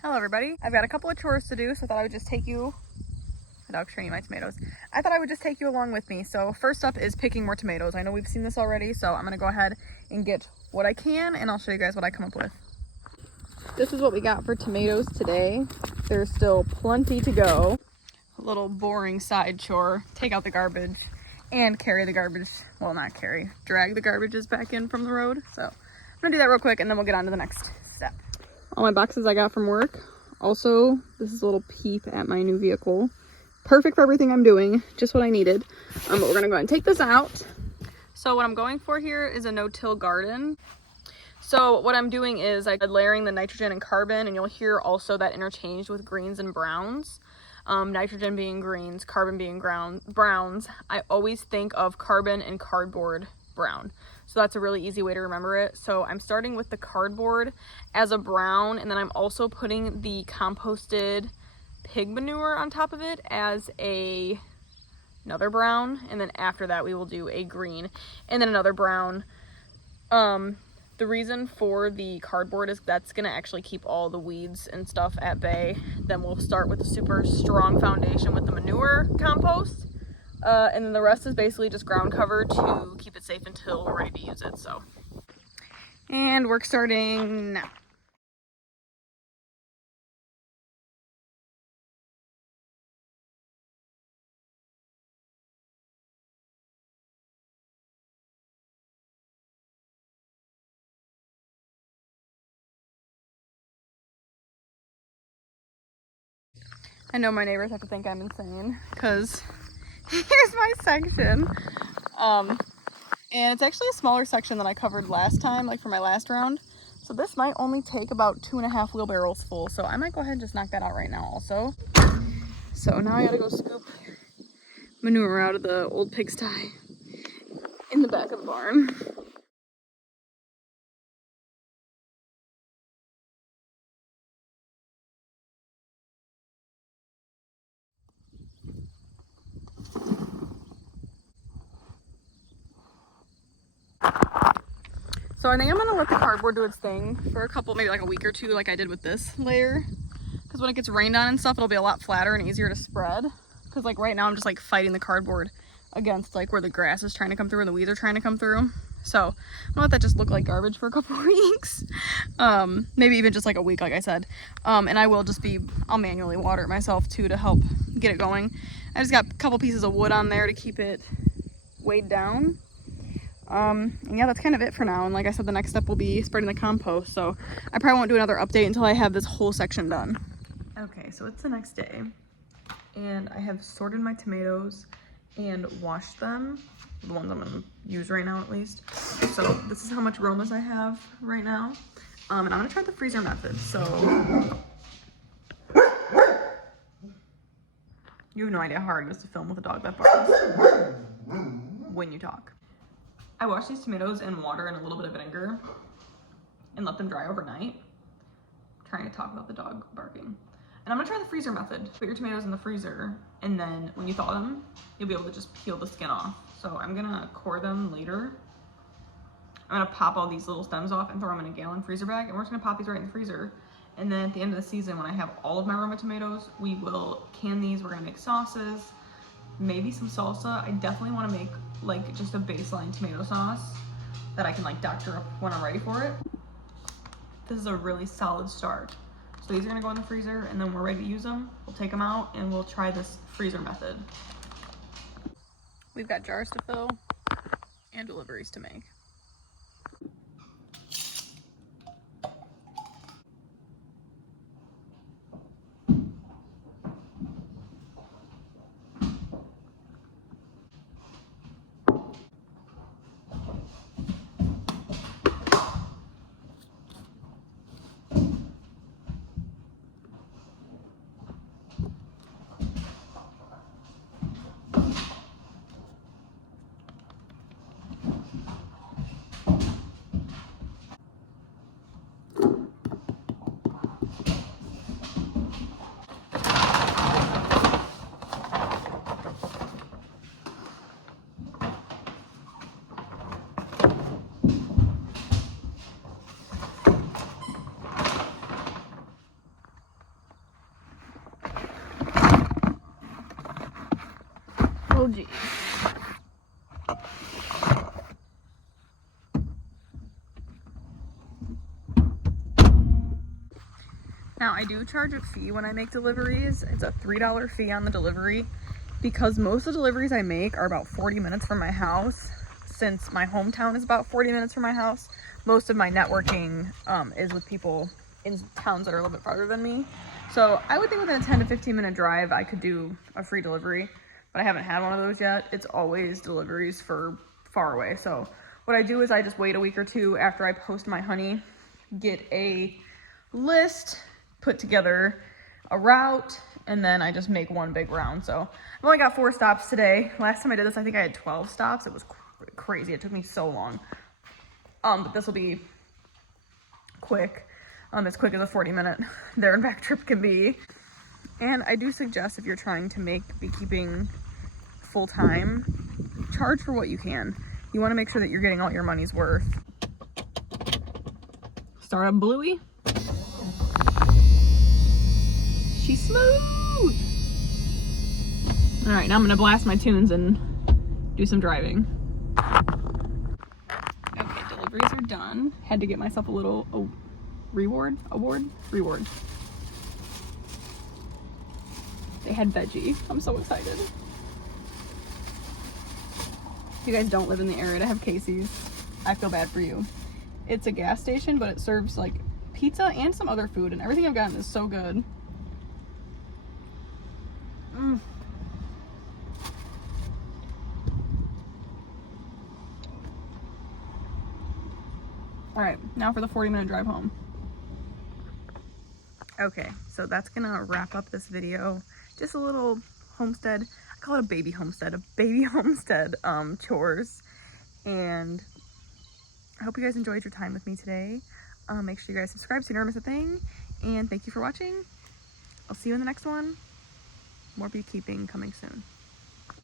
Hello everybody. I've got a couple of chores to do, so I thought I would just take you, my dog's training my tomatoes. I thought I would just take you along with me. So first up is picking more tomatoes. I know we've seen this already, so I'm gonna go ahead and get what I can and I'll show you guys what I come up with. This is what we got for tomatoes today. There's still plenty to go. A little boring side chore, take out the garbage and carry the garbage. Well, not carry, drag the garbages back in from the road. So I'm gonna do that real quick and then we'll get on to the next step. All my boxes I got from work. Also, this is a little peep at my new vehicle. Perfect for everything I'm doing, just what I needed. But we're gonna go ahead and take this out. So what I'm going for here is a no-till garden. So what I'm doing is I'm layering the nitrogen and carbon, and you'll hear also that interchanged with greens and browns. Nitrogen being greens, carbon being browns. I always think of carbon and cardboard brown. So that's a really easy way to remember it. So I'm starting with the cardboard as a brown, and then I'm also putting the composted pig manure on top of it as another brown, and then after that we will do a green and then another brown. The reason for the cardboard is that's gonna actually keep all the weeds and stuff at bay. Then we'll start with a super strong foundation with the manure compost. And then the rest is basically just ground cover to keep it safe until we're ready to use it. So, and work starting now. I know my neighbors have to think I'm insane because here's my section. And it's actually a smaller section than I covered last time, like for my last round. So this might only take about 2.5 wheelbarrows full. So I might go ahead and just knock that out right now also. So now I gotta go scoop manure out of the old pigsty in the back of the barn. So I think I'm gonna let the cardboard do its thing for a couple, maybe like a week or two, like I did with this layer. Because when it gets rained on and stuff, it'll be a lot flatter and easier to spread. Because like right now I'm just like fighting the cardboard against like where the grass is trying to come through and the weeds are trying to come through. So I'm gonna let that just look like garbage for a couple weeks. Maybe even just like a week, like I said. And I'll manually water it myself too to help get it going. I just got a couple pieces of wood on there to keep it weighed down. And yeah, that's kind of it for now. And like I said, the next step will be spreading the compost. So I probably won't do another update until I have this whole section done. Okay, so it's the next day and I have sorted my tomatoes and washed them, the ones I'm gonna use right now at least. So this is how much aromas I have right now. And I'm gonna try the freezer method. So you have no idea how hard it is to film with a dog that barks when you talk. I washed these tomatoes in water and a little bit of vinegar and let them dry overnight. I'm trying to talk about the dog barking. And I'm gonna try the freezer method. Put your tomatoes in the freezer, and then when you thaw them, you'll be able to just peel the skin off. So I'm gonna core them later. I'm gonna pop all these little stems off and throw them in a gallon freezer bag, and we're just gonna pop these right in the freezer. And then at the end of the season, when I have all of my Roma tomatoes, we will can these. We're gonna make sauces, maybe some salsa. I definitely wanna make like just a baseline tomato sauce that I can like doctor up when I'm ready for it. This is a really solid start. So these are gonna go in the freezer, and then we're ready to use them. We'll take them out and we'll try this freezer method. We've got jars to fill and deliveries to make. Oh geez. Now I do charge a fee when I make deliveries. It's a $3 fee on the delivery because most of the deliveries I make are about 40 minutes from my house. Since my hometown is about 40 minutes from my house, most of my networking is with people in towns that are a little bit farther than me. So I would think within a 10 to 15 minute drive, I could do a free delivery, but I haven't had one of those yet. It's always deliveries for far away. So what I do is I just wait a week or two after I post my honey, get a list, put together a route, and then I just make one big round. So I've only got 4 stops today. Last time I did this, I think I had 12 stops. It was crazy. It took me so long. But this will be quick. As quick as a 40-minute there and back trip can be. And I do suggest if you're trying to make beekeeping full-time, charge for what you can. You want to make sure that you're getting all your money's worth. Start up Bluey. She's smooth. All right, now I'm gonna blast my tunes and do some driving. Okay, deliveries are done. Had to get myself a little reward. They had veggie. I'm so excited. If you guys don't live in the area to have Casey's, I feel bad for you. It's a gas station, but it serves like pizza and some other food, and everything I've gotten is so good. All right, now for the 40-minute drive home. Okay, so that's gonna wrap up this video. Just a little homestead, I call it a baby homestead chores. And I hope you guys enjoyed your time with me today. Make sure you guys subscribe so you never miss a thing. And thank you for watching. I'll see you in the next one. More beekeeping coming soon.